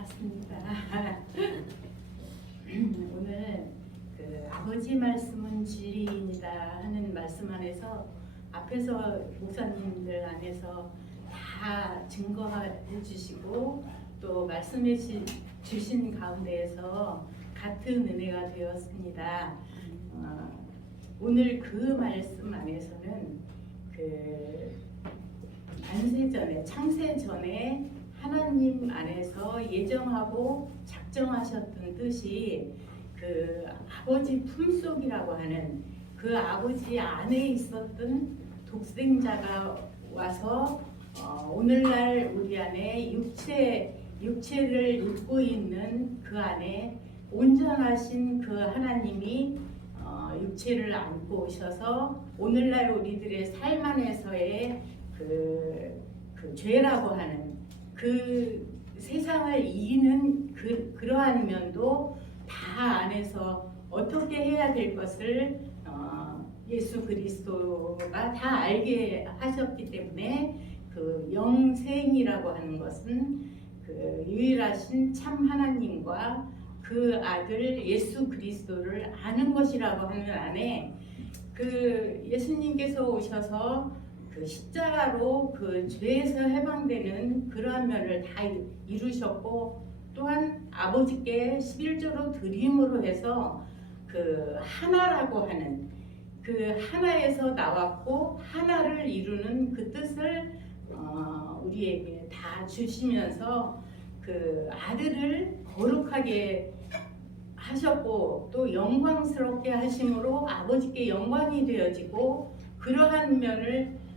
반갑습니다. 오늘 그 아버지 말씀은 진리입니다 하는 말씀 안에서 앞에서 목사님들 안에서 다 증거해 주시고 또 말씀해 주- 주신 가운데에서 같은 은혜가 되었습니다. 어, 오늘 그 말씀 안에서는 그 안세 전에 창세 하나님 안에서 예정하고 작정하셨던 뜻이 그 아버지 품속이라고 하는 그 아버지 안에 있었던 독생자가 와서 어, 오늘날 우리 안에 육체 육체를 입고 있는 그 안에 온전하신 그 하나님이 어, 육체를 안고 오셔서 오늘날 우리들의 삶 안에서의 그, 그 죄라고 하는 그 세상을 이기는 그, 그러한 면도 다 안에서 어떻게 해야 될 것을 어, 예수 그리스도가 다 알게 하셨기 때문에 그 영생이라고 하는 것은 그 유일하신 참 하나님과 그 아들 예수 그리스도를 아는 것이라고 하는 안에 그 예수님께서 오셔서 그 십자가로 그 죄에서 해방되는 그러한 면을 다 이루셨고 또한 아버지께 11조로 드림으로 해서 그 하나라고 하는 그 하나에서 나왔고 하나를 이루는 그 뜻을 어, 우리에게 다 주시면서 그 아들을 거룩하게 하셨고 또 영광스럽게 하심으로 아버지께 영광이 되어지고 그러한 면을 어,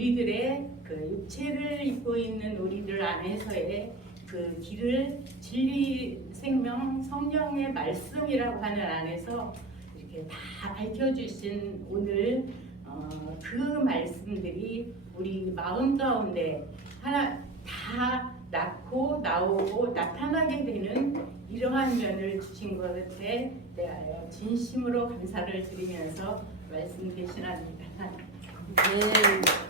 우리들의 그 육체를 입고 있는 우리들 안에서의 그 길을 진리 생명 성령의 말씀이라고 하는 안에서 이렇게 다 밝혀주신 오늘 어, 그 말씀들이 우리 마음 가운데 하나 다 낳고 나오고 나타나게 되는 이러한 면을 주신 것에 대하여 진심으로 감사를 드리면서 말씀 대신합니다. 네.